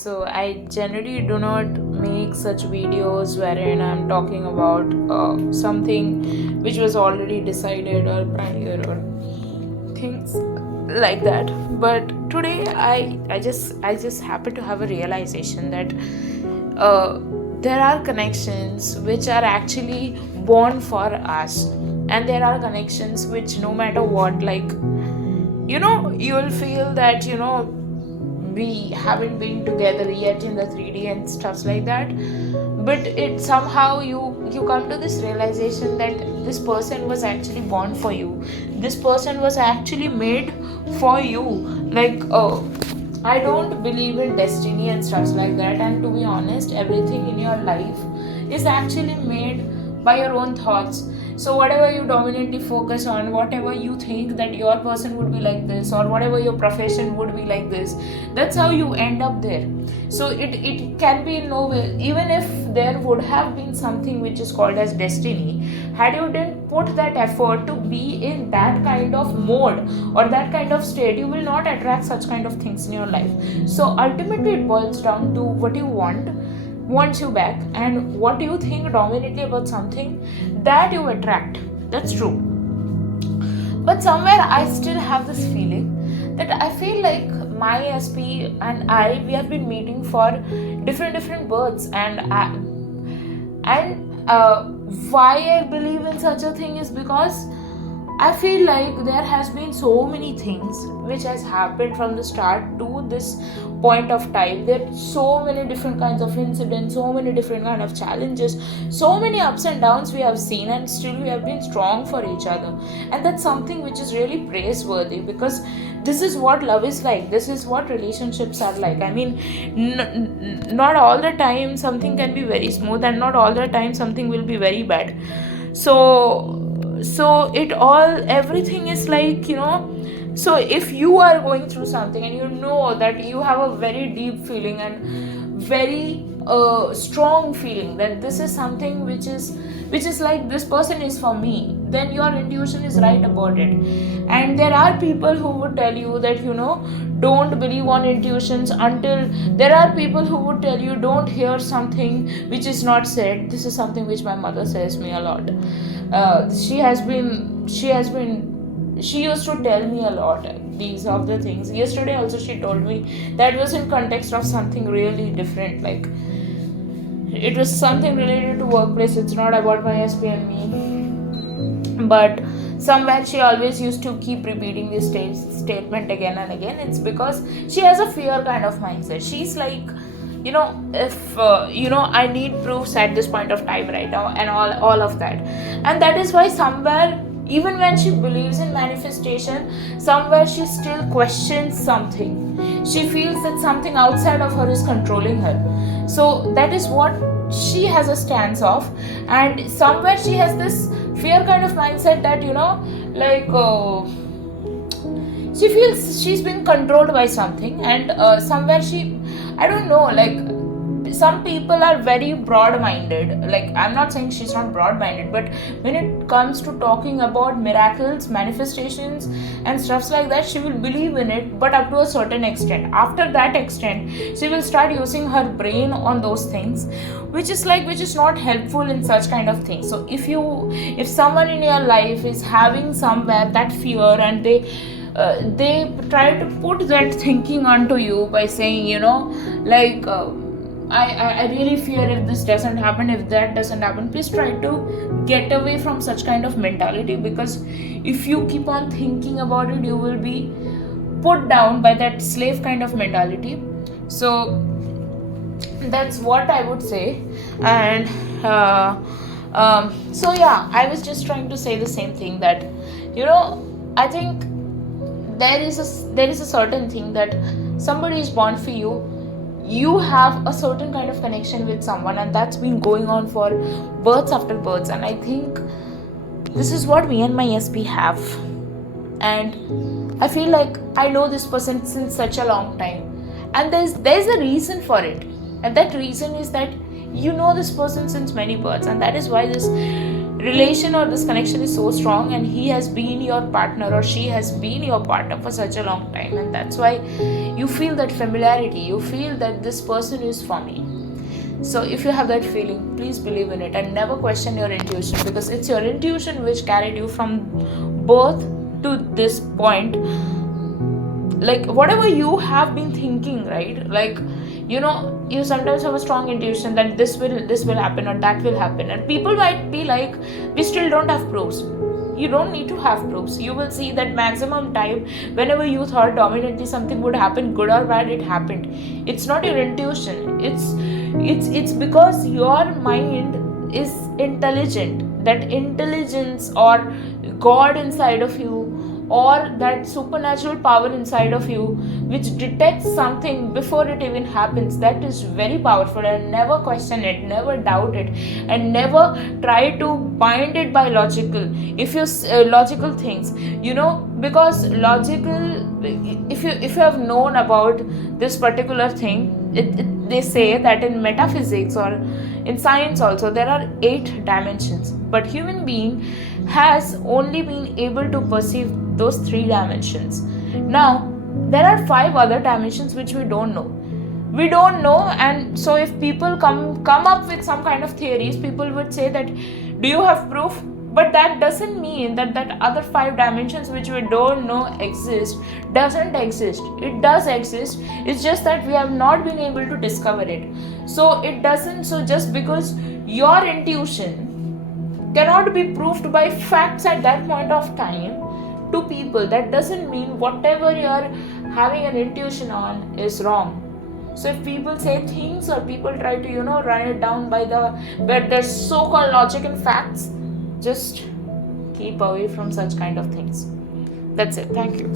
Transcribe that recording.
So I generally do not make such videos wherein I'm talking about something which was already decided or prior or things like that. But today I just happen to have a realization that uh, there are connections which are actually born for us, and there are connections which no matter what, like, you'll feel that we haven't been together yet in the 3D and stuff like that, but it somehow you come to this realization that this person was actually born for you. This person was actually made for you. Like, I don't believe in destiny and stuff like that, and to be honest, everything in your life is actually made by your own thoughts. So whatever you dominantly focus on, whatever you think that your person would be like this, or whatever your profession would be like this, that's how you end up there. So it can be no way. Even if there would have been something which is called as destiny, had you didn't put that effort to be in that kind of mode or that kind of state, you will not attract such kind of things in your life. So ultimately it boils down to what you wants you back, and what you think dominantly about something, that you attract. That's true. But somewhere I still have this feeling that I feel like my SP and I, we have been meeting for different births. And why I believe in such a thing is because I feel like there has been so many things which has happened from the start to this point of time. There are so many different kinds of incidents, so many different kind of challenges, so many ups and downs we have seen, and still we have been strong for each other. And that's something which is really praiseworthy, because this is what love is like. This is what relationships are like. I mean, not all the time something can be very smooth, and not all the time something will be very bad. So it all, everything is like, so if you are going through something and you know that you have a very deep feeling and very strong feeling that this is something which is like, this person is for me, then your intuition is right about it. And there are people who would tell you that, don't believe on intuitions, until there are people who would tell you don't hear something which is not said. This is something which my mother says me a lot. She used to tell me a lot these of the things. Yesterday also she told me, that was in context of something really different, like it was something related to workplace. It's not about my SP and me, but somewhere she always used to keep repeating this statement again and again. It's because she has a fear kind of mindset. She's like, if I need proofs at this point of time right now, and all of that. And that is why somewhere, even when she believes in manifestation, somewhere she still questions something. She feels that something outside of her is controlling her. So that is what she has a stance of. And somewhere she has this fear kind of mindset that, like, she feels she's being controlled by something. And somewhere I don't know, like, some people are very broad minded. Like, I'm not saying she's not broad minded, but when it comes to talking about miracles, manifestations and stuffs like that, she will believe in it, but up to a certain extent. After that extent, she will start using her brain on those things, which is not helpful in such kind of things. So if someone in your life is having somewhere that fear, and they try to put that thinking onto you by saying, like, I really fear if this doesn't happen, if that doesn't happen, please try to get away from such kind of mentality. Because if you keep on thinking about it, you will be put down by that slave kind of mentality. So that's what I would say. And so yeah, I was just trying to say the same thing, that, I think there is a certain thing that somebody is born for you. You have a certain kind of connection with someone, and that's been going on for births after births. And I think this is what me and my SP have. And I feel like I know this person since such a long time, and there's a reason for it. And that reason is that you know this person since many births, and that is why this relation or this connection is so strong, and he has been your partner or she has been your partner for such a long time, and that's why you feel that familiarity, you feel that this person is for me. So if you have that feeling, please believe in it and never question your intuition, because it's your intuition which carried you from birth to this point. Like whatever you have been thinking, right? Like, you sometimes have a strong intuition that this will happen or that will happen, and people might be like, we still don't have proofs. You don't need to have proofs. You will see that maximum time, whenever you thought dominantly something would happen, good or bad, it happened. It's not your intuition, it's because your mind is intelligent. That intelligence or God inside of you, or that supernatural power inside of you, which detects something before it even happens, that is very powerful. And never question it, never doubt it, and never try to bind it by logical, if you logical things, because logical, if you have known about this particular thing, they say that in metaphysics or in science also, there are 8 dimensions, but human being has only been able to perceive those 3 dimensions. Now there are 5 other dimensions which we don't know. And so if people come up with some kind of theories, people would say that, do you have proof? But that doesn't mean that other 5 dimensions which we don't know doesn't exist. It does exist. It's just that we have not been able to discover it. So it doesn't. So just because your intuition cannot be proved by facts at that point of time to people, that doesn't mean whatever you're having an intuition on is wrong. So if people say things, or people try to run it down by their so-called logic and facts, just keep away from such kind of things. That's it. Thank you.